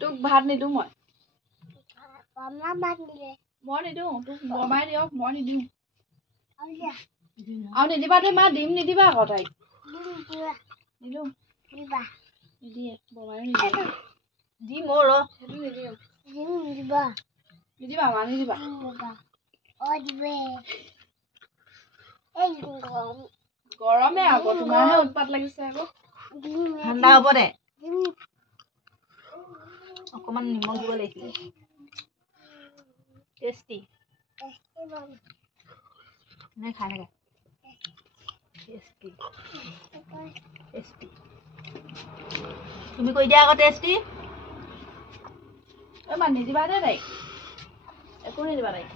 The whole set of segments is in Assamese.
তোক ভাত নিদিওঁ মই ভাত দিলে মই নিদিওঁ তোক বমাই দিয়ক মই নিদিওঁ আৰু নিদিবা দেই মা ডিম নিদিবা আকৌ তাইক নিদিওঁ নিদিয়ে বমাই নিদিয়ে দি মোৰ সেইটো নিদিওঁ দিবা নিদিবা মা নিদিবা দিবে এই গৰমে আকৌ তোমাৰহে উৎপাত লাগিছে আকৌ ঠাণ্ডা হ'ব দে অকমান নিমখ দিব লাগিছিলে টেষ্টি নে খাই লাগে টেষ্টি টেষ্টি তুমি কৈ দিয়া আকৌ টেষ্টি এই মা নিদিবা দেই তাইক একো নিদিবা তাইক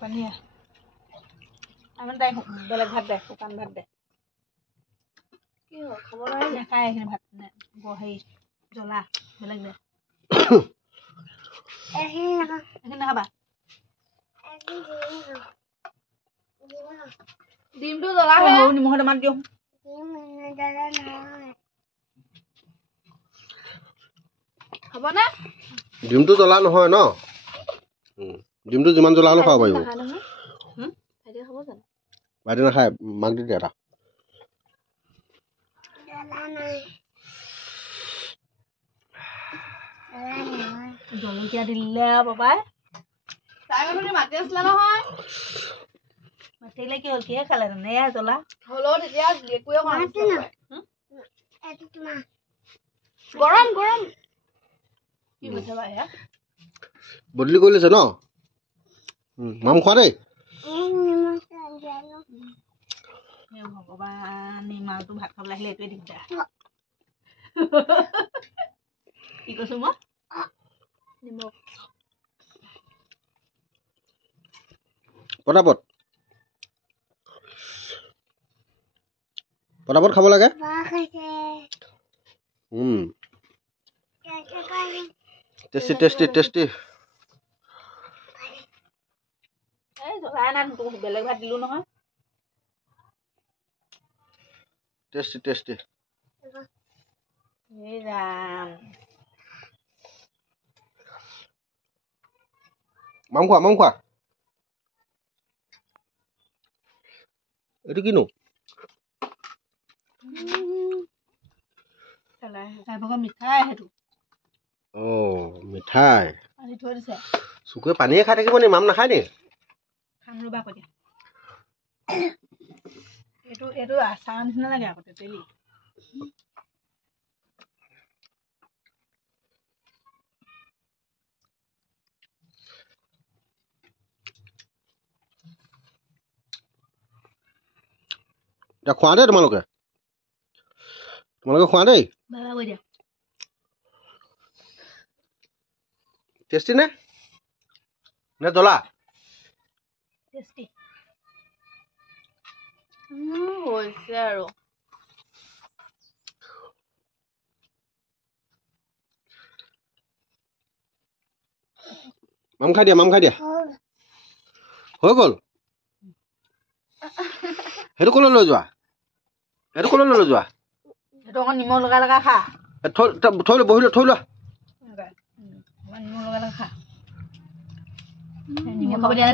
পানীয়া আমাৰ তাই বেলেগ ভাত দে শুকান ভাত দে কি হ'ল খাব নোৱাৰি নাখায় এইখিনি ভাত হেৰি জ্বলা বেলেগ দে এইখিনি নাখাবা ডিমটো জ্বলাহে সৰু নিমখৰ টেমাত দিওঁ হ'বনে ডিমটো জ্বলা নহয় ন ডিমটো যিমান জ্বলা হ'লেও খাব পাৰিব ভাইটিয়ে খাব জানো ভাইটি নাখায় মাক দি দিয়া এটা জলকীয়া দিলে পাপাই তাই মানুহ মাতি আছিলে নহয় মাতিলে কি হ'ল কিহে খালে জানে এয়া জ্বলা হ'লেও তেতিয়া একোৱে খোৱা নাছিলে গৰম গৰম কি হৈছে বা এয়া বদলি কৰি লৈছে ন মাম খোৱা দেই ভগৱান মালটো ভাত খাবলৈ আহিলে এইটোৱে দিগদাৰ কি কৈছো মই নিমখ পটাপট খাব লাগে টেষ্টি টেষ্টি টেষ্টি এই জ্বলাই নাই তোক বেলেগ ভাত দিলো নহয় টেষ্টি টেষ্টি এই ৰাম মাম খোৱা এইটো কিনো মিঠাই সেইটো মিঠাই আনি থৈ দিছে চুকুৱে পানীয়ে খাই থাকিব নি মাম নাখায় নি খাম ৰ'বা আকৌ দিয়া এইটো আচাৰ নিচিনা লাগে আকৌ তেতেলী এতিয়া খোৱা দেই তোমালোকে খোৱা দেই বাবা কৈ দিয়া টেষ্টি নে জ্বলা টেষ্টি হৈছে আৰু মাম খাই দিয়া হৈ গ'ল সেইটো কলৈ লৈ যোৱা সেইটো অকণ নিমখ লগাই খা থৈ লোৱা নিমখ লগাই খা নিমখ খাব দিয়া